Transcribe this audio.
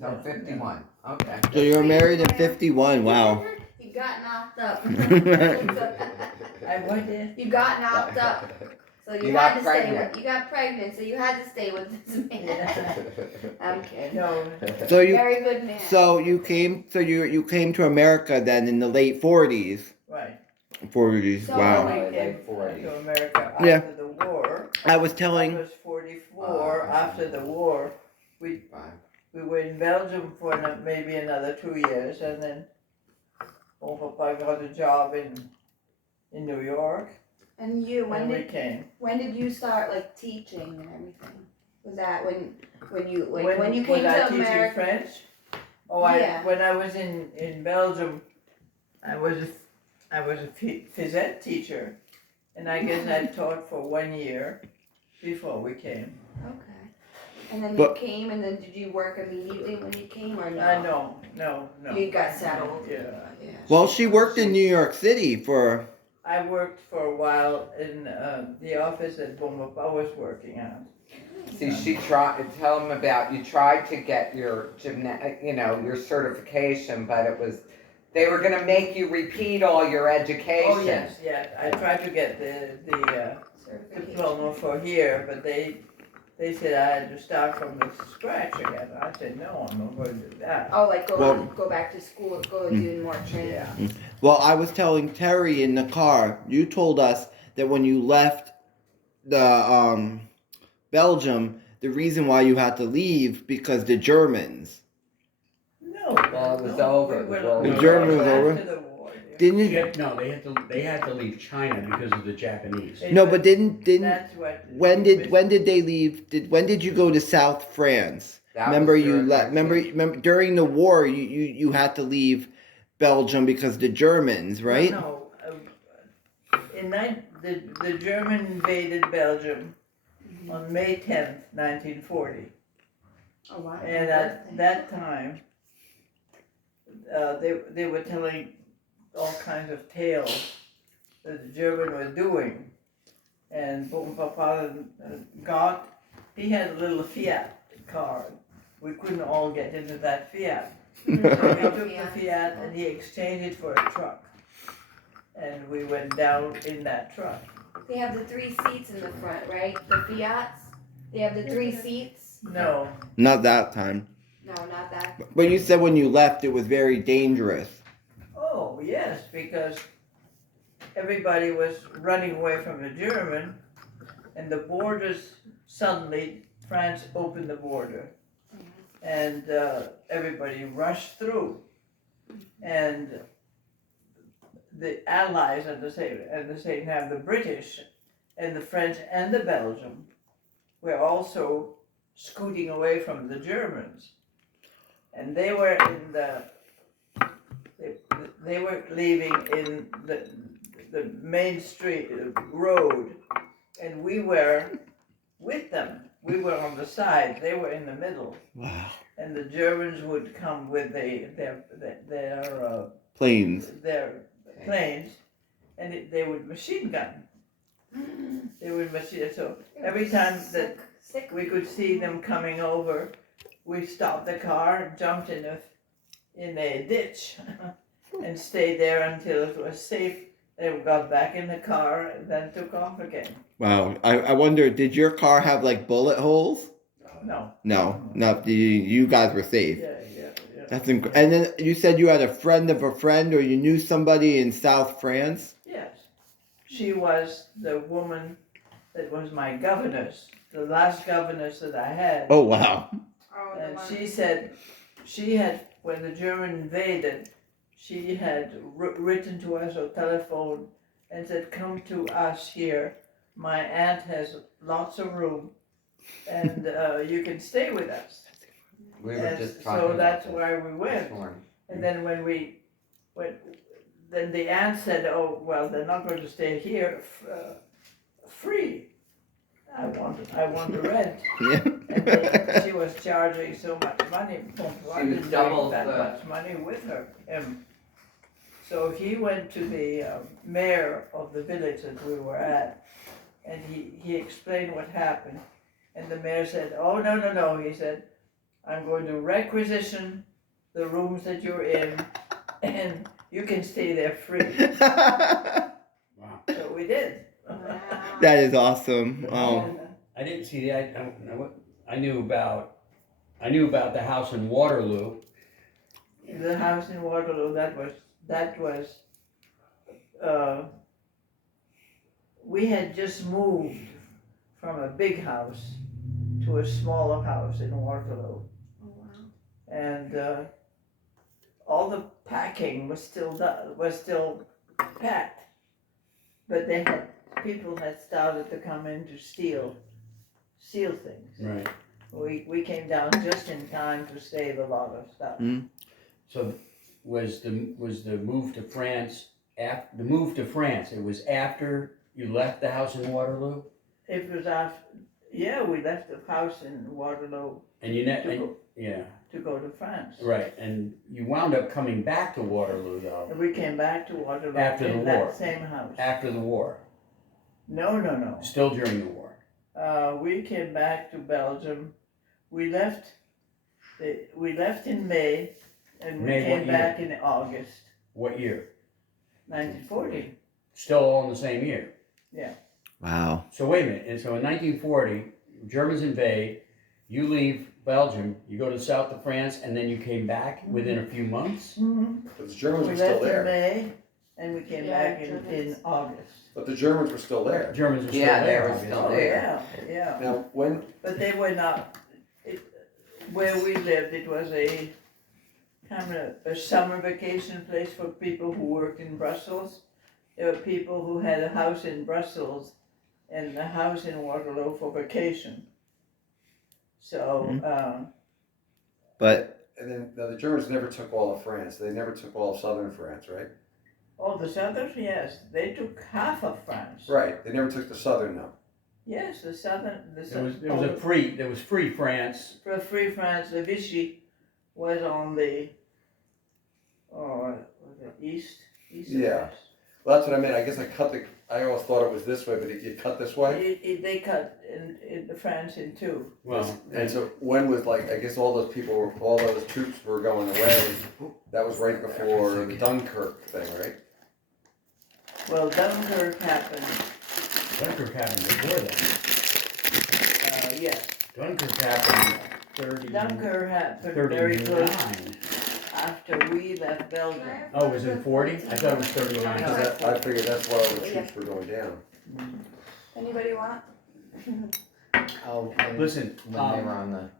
So 51. Okay. So you were married at 51. Wow. You got knocked up. I went in. You got knocked up. So you got had to pregnant. stay with. You got pregnant, so you had to stay with this man. Yeah. I'm kidding. No, So you Very good man. so you came to America then in the late 40s. right. 40s. So- Wow. We Late came 40s. to America Yeah. after the war. I was I telling. was 44. After the war, we were in Belgium for maybe another 2 years, and then Papa got a job in New York, And you, and we came. when did you start like teaching and everything? Was that when you When came was I to teaching America? French? Oh, Yeah. when I was in Belgium, I was a phys ed teacher, and I guess I taught for 1 year before we came. Okay. And then But- you came, and then did you work immediately when you came, or no? No. You got settled. Yeah. Yeah. Well, she worked in New York City for. I worked for a while in the office that Papa was working at. See, she tried. Tell them about. You tried to get your your certification, but it was. They were going to make you repeat all your education. Oh yes. I tried to get the diploma for here, but they said I had to start from the scratch again. I said no, I'm not going to do that. Oh, like Well- go back to school, go do more training. Yeah. Well, I was telling Terry in the car. You told us that when you left the Belgium, the reason why you had to leave because the Germans. No. Well, it was over. We were- The war we was were German was after over? the war, yeah. Didn't you? Yeah, no, they had to leave China because of the Japanese. No, but didn't That's what. when did they leave? When did you go to South France? That Remember was you during left. my Remember during the war, you had to leave Belgium because the Germans, right? No. The German invaded Belgium on May 10th, 1940. Oh wow. And at that time, they were telling all kinds of tales that the German were doing. And Papa he had a little Fiat car. We couldn't all get into that Fiat. So he took the Fiat and he exchanged it for a truck. And we went down in that truck. They have the 3 seats in the front, right? The Fiats. They have the 3 seats. No, Not that time. No, not that. But you said when you left, it was very dangerous. oh yes, because everybody was running away from the German, and the borders, suddenly France opened the border, and everybody rushed through, and the Allies at the same time, the British and the French and the Belgium were also scooting away from the Germans, and they were they were leaving in the main street road, and we were with them. We were on the side. They were in the middle, Wow. and the Germans would come with their Planes. planes, and they would machine gun. They would machine. So every time that Sick. we could see them coming over, we stopped the car, jumped in a ditch, and stayed there until it was safe. They got back in the car and then took off again. Wow. I wonder, did your car have like bullet holes? No. No. You guys were safe. Yeah. That's And then you said you had a friend of a friend, or you knew somebody in South France. Yes. She was the woman that was my governess, the last governess that I had. Oh wow. Oh, the And one- she said she had, when the German invaded, she had written to us or telephoned and said, come to us here. My aunt has lots of room and you can stay with us. We were And just talking so about that's this why we went. this morning. And then then the aunt said, oh, well, they're not going to stay here free. I want to rent. Yeah. And she was charging so much money. I was didn't double bring that the- much money with her. So he went to the mayor of the village that we were at, and he explained what happened. And the mayor said, oh, no. He said, I'm going to requisition the rooms that you're in, and you can stay there free. that Wow. So we did. Wow. is awesome. I didn't see that. I don't know what, I knew about the house in Waterloo. The house in Waterloo, that was, we had just moved from a big house to a smaller house in Waterloo. Oh, wow. And all the packing was still packed, but people had started to come in to steal things. Right. We came down just in time to save a lot of stuff. So was the move to France the move to France? It was after you left the house in Waterloo, It was after, yeah, we left the house in Waterloo and yeah, to go to France. right, and you wound up coming back to Waterloo though And we came back to Waterloo After the in war. that same house. after the war, No. still during the war. We came back to Belgium. We left in May, and we May what came year? back in August, What year? 1940. Still all in the same year. Wow. So wait a minute, and so in 1940, Germans invade, you leave Belgium, you go to the south of France, and then you came back within a few months? But the Germans We were still left in there. May, and we came Yeah, back in Germans. August. But the Germans were still there. Germans are still Yeah, they there. were obviously. still Oh, there. yeah. Now, when, But they were not, where we lived, it was a kind of a summer vacation place for people who worked in Brussels. There were people who had a house in Brussels and a house in Waterloo for vacation. So, But and then, now the Germans never took all of France. They never took all of southern France, right? the Southern, yes, they took half of France. Right, they never took the southern, no. Yes, the Southern, There was free France. for Free France, the Vichy was on the, was it east? East of Yeah. France. Well, that's what I meant. I guess I always thought it was this way, but you cut this way? They cut in France in two. Well, And so when was I guess all those troops were going away, that was right before the Dunkirk thing, right? Well, Dunkirk happened, Dunkirk happened before that. yes. Dunkirk happened 30. Dunkirk happened very close 39. after we left Belgium. Oh, it was in 40? I thought it was 39. No. I figured that's why all the troops were going down. Anybody want? Oh, Listen, when they were on the